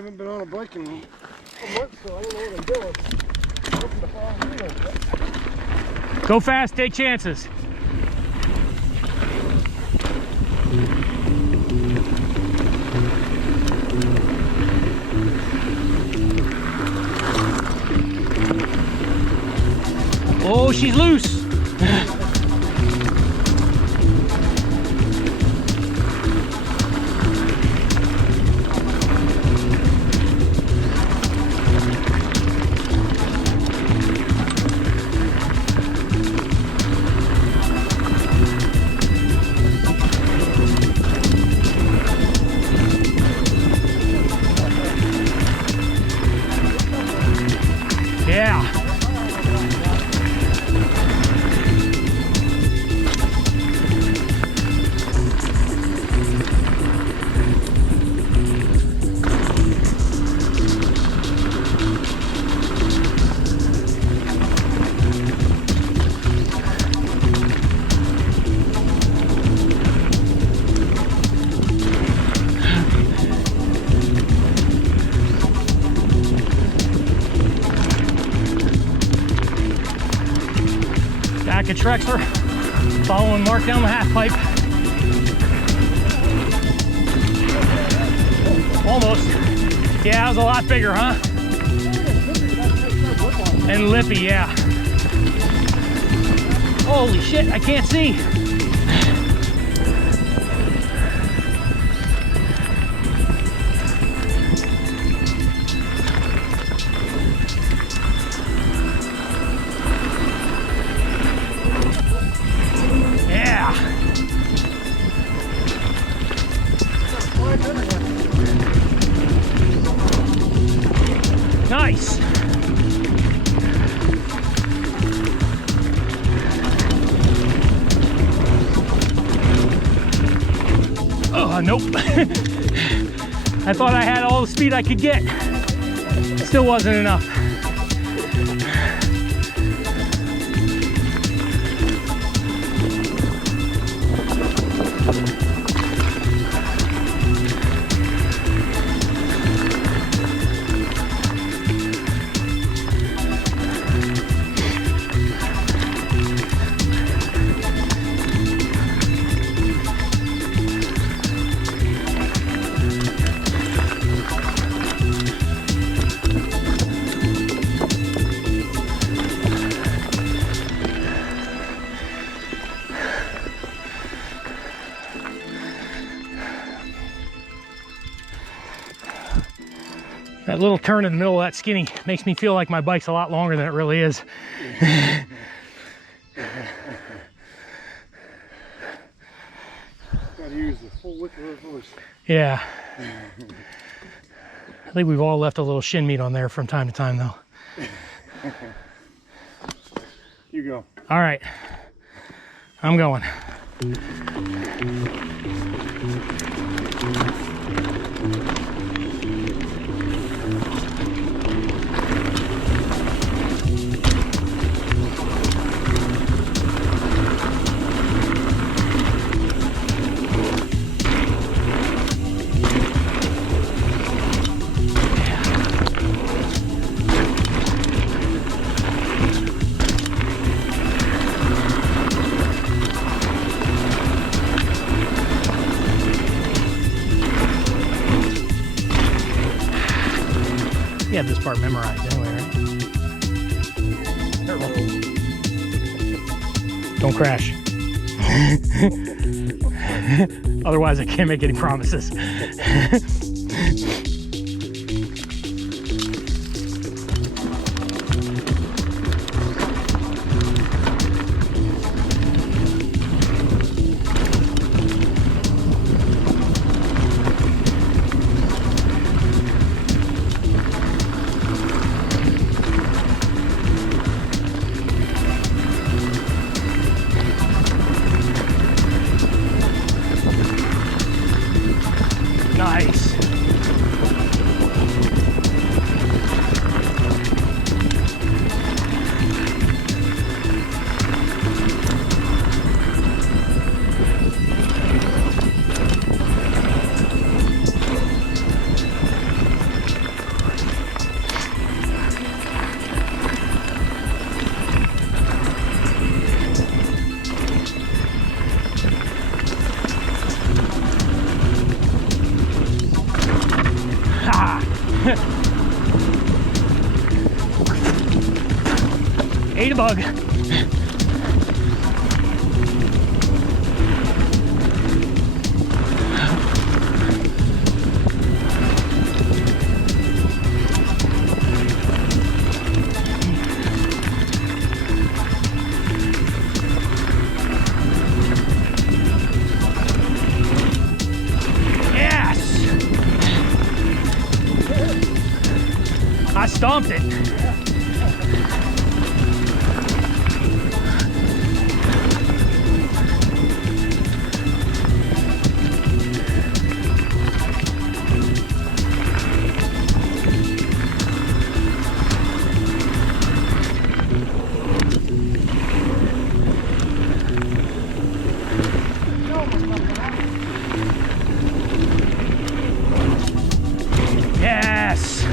haven't been on a bike in a month, so I don't know what I'm doing. Go fast, take chances. Oh, she's loose. Yeah. Back at Trexler, following Mark down the half pipe. Almost. Yeah, that was a lot bigger, huh? And lippy, yeah. Holy shit, I can't see. Nice. Oh, nope. I thought I had all the speed I could get. Still wasn't enough. That little turn in the middle of that skinny makes me feel like my bike's a lot longer than it really is. Gotta use the full width of her voice. Yeah. I think we've all left a little shin meat on there from time to time, though. You go. All right. I'm going. You have this part memorized anyway, right? Careful. Don't crash. Otherwise, I can't make any promises. Nice. Ate a bug. I stomped it. Yes.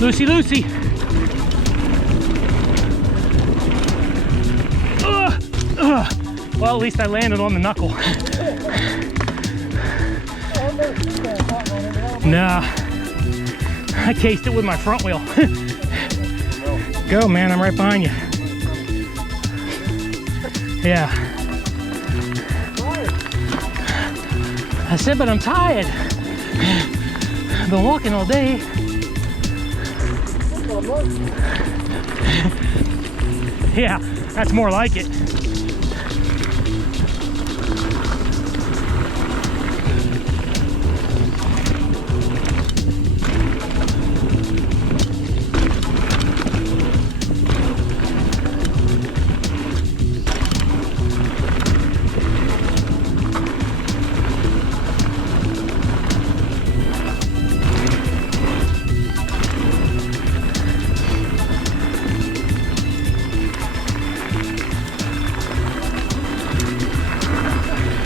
Lucy, Lucy. Well, at least I landed on the knuckle. Nah. I cased it with my front wheel. Go, man, I'm right behind you. Yeah. I said, but I'm tired. I've been walking all day. Yeah, that's more like it.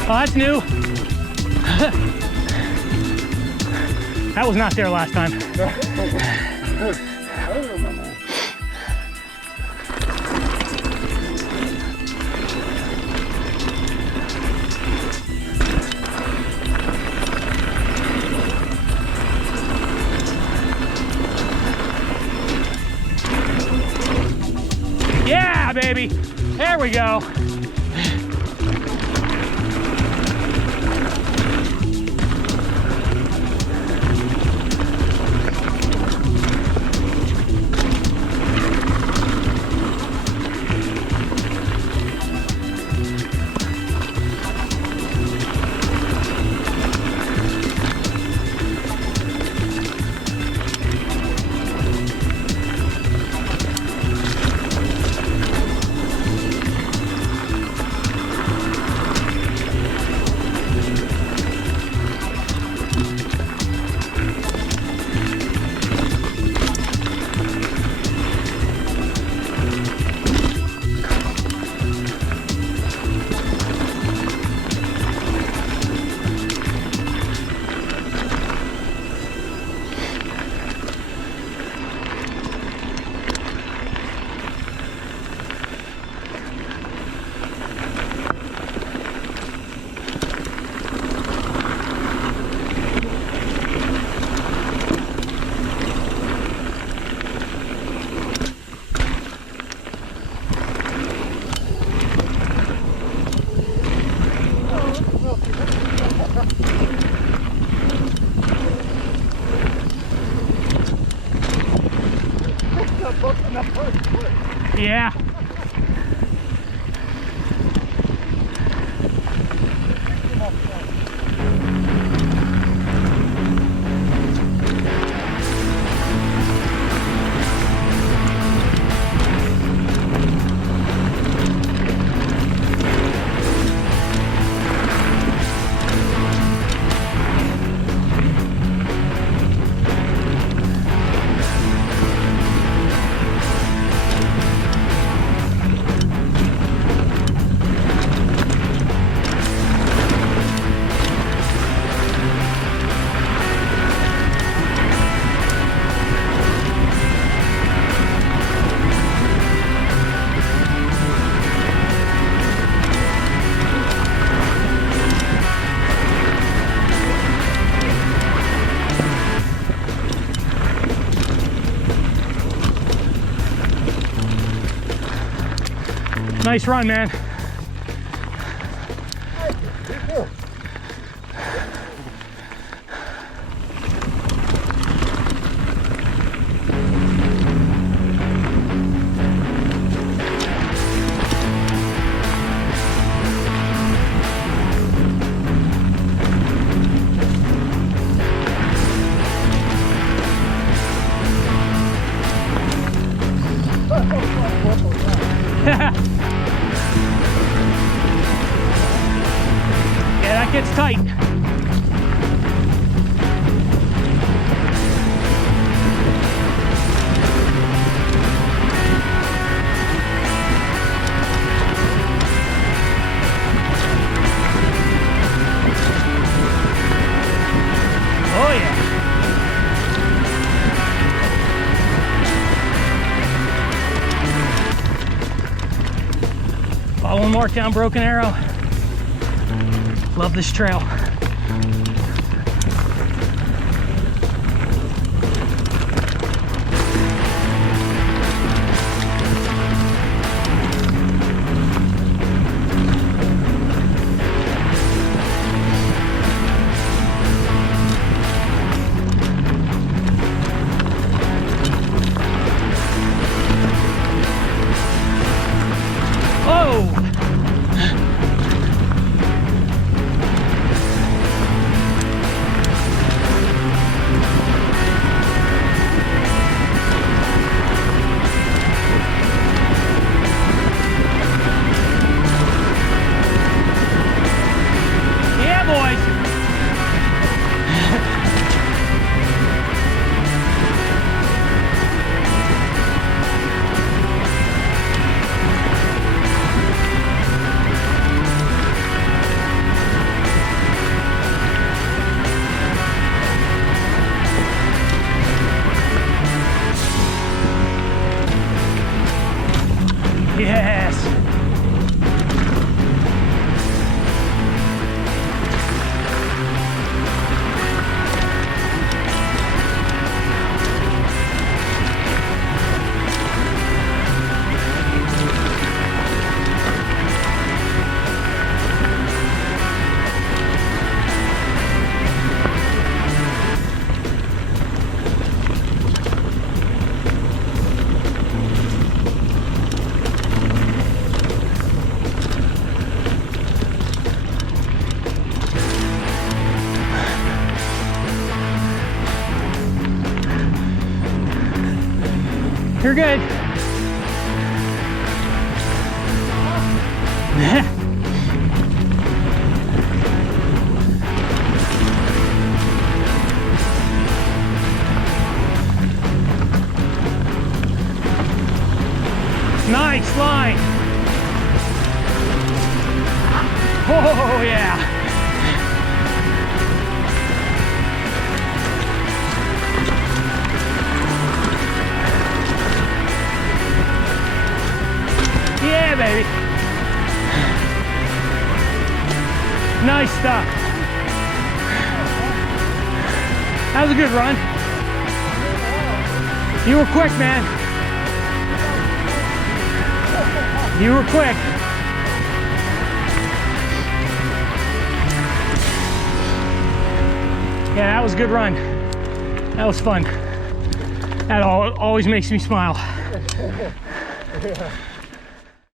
Oh, that's new. That was not there last time. Yeah, baby. There we go. Yeah. Nice run, man. Yeah, that gets tight. Oh yeah. Following Mark down Broken Arrow. Love this trail. Oh! Yeah, boys. Yes. You're good. Nice line. Oh yeah. Yeah, baby. Nice stuff. That was a good run. You were quick, man. You were quick. Yeah, that was a good run. That was fun. That always makes me smile. Yeah.